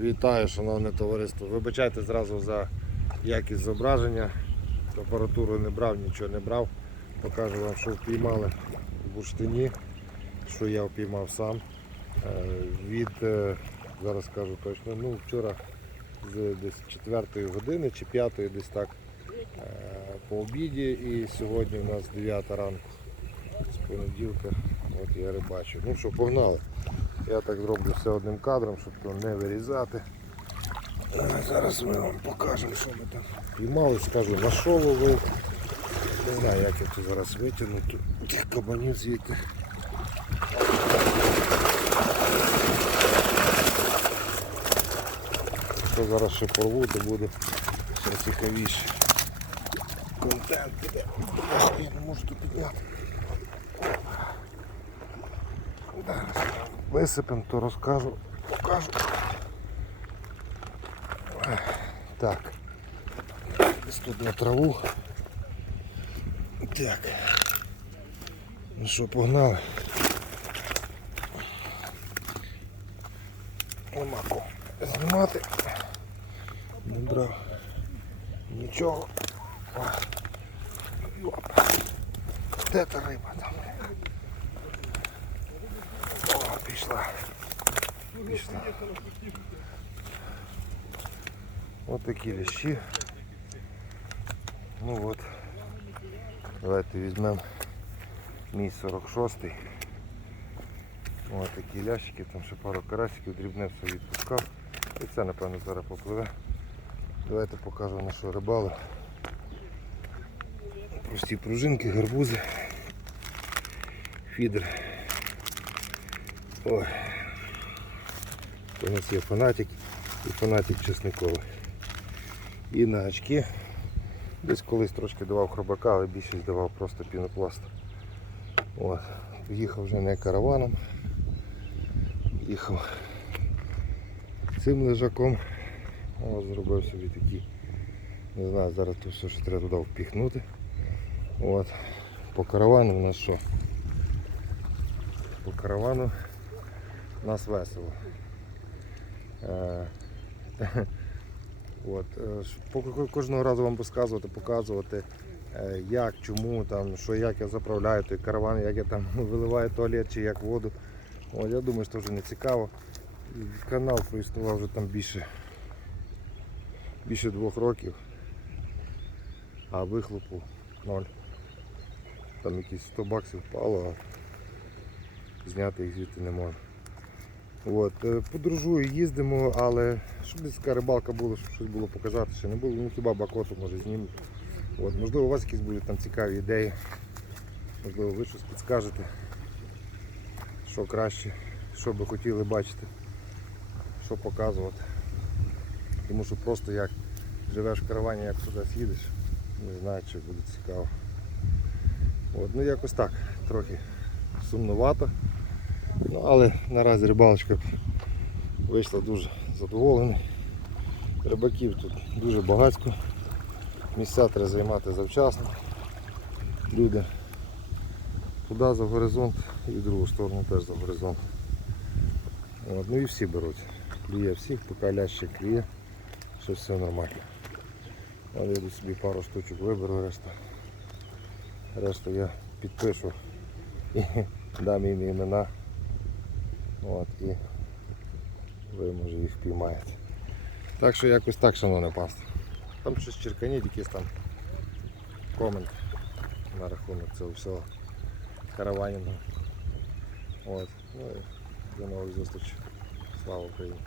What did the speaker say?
Вітаю, шановне товариство. Вибачайте зразу за якість зображення. Апаратуру не брав, нічого не брав. Покажу вам, що впіймали в бурштині, що я впіймав сам. Е, Від, е, зараз скажу точно, ну вчора з десь 4 години чи 5 десь так е, по обіді і сьогодні у нас 9 ранку з понеділка. От я рибачу. Ну що, погнали. Я так зроблю все одним кадром, щоб то не вирізати. Е, Зараз ми вам покажемо, що ми там піймали, скажу на що ловив. Не знаю, як я тут зараз витягну тих кабанів звідти. Якщо зараз ще порву, то буде ще цікавіше. Контент піде. Я не можу тут підняти. Зараз висипемо, то розкажу, покажу. Так. Ось тут на траву. Так. Ну що, погнали. Кого знімати. Не брав нічого. Де та риба там? О, пішла. Пішла. Ось такі ліщі. Ну от. Давайте візьмемо мій 46-й. Ось такі лящики, там ще пару карасиків, дрібне все відпускав. І це напевно зараз попливе. Давайте покажу на що рибали. Прості пружинки, гарбузи, фідер. Ой. У нас є фанатик і фанатик чесниковий. І на очки. Десь колись трошки давав хробака, але більшість давав просто пінопласт. От. Їхав вже не караваном, їхав цим лежаком. От, зробив собі такі, не знаю, зараз то все що треба туди впіхнути. От. По каравану у нас що? По каравану нас весело. Е, От, е, кожного разу вам розказувати, показувати, е, як, чому, там, що як я заправляю той караван, як я там виливаю туалет чи як воду. От, я думаю, що це вже не цікаво. Канал проіснував вже там більше, більше двох років, а вихлопу ноль. Там якісь 100 баксів впало, а зняти їх звідти не можна. От, е, подорожую, їздимо, але щоб така рибалка була, щоб щось було показати, ще не було, ну хіба бакоту може зніму. От, можливо, у вас якісь будуть там цікаві ідеї, можливо, ви щось підскажете, що краще, що би хотіли бачити, що показувати. Тому що просто як живеш в каравані, як туди їдеш, не знаю, чи буде цікаво. От, ну якось так, трохи сумнувато. Ну, але наразі рибалочка вийшла дуже задоволений. Рибаків тут дуже багатько. Місця треба займати завчасно. Люди туди за горизонт і в другу сторону теж за горизонт. От, ну і всі беруть. Кліє всіх, поки ляще кліє, що все нормально. Я собі пару штучок виберу, решта. Решту я підпишу і дам їм імена. От, і ви може їх піймаєте. Так що якось так, шановне паство. Там щось черканіть, якийсь там комент на рахунок цього всього караванінгу. От. Ну і до нових зустрічей. Слава Україні!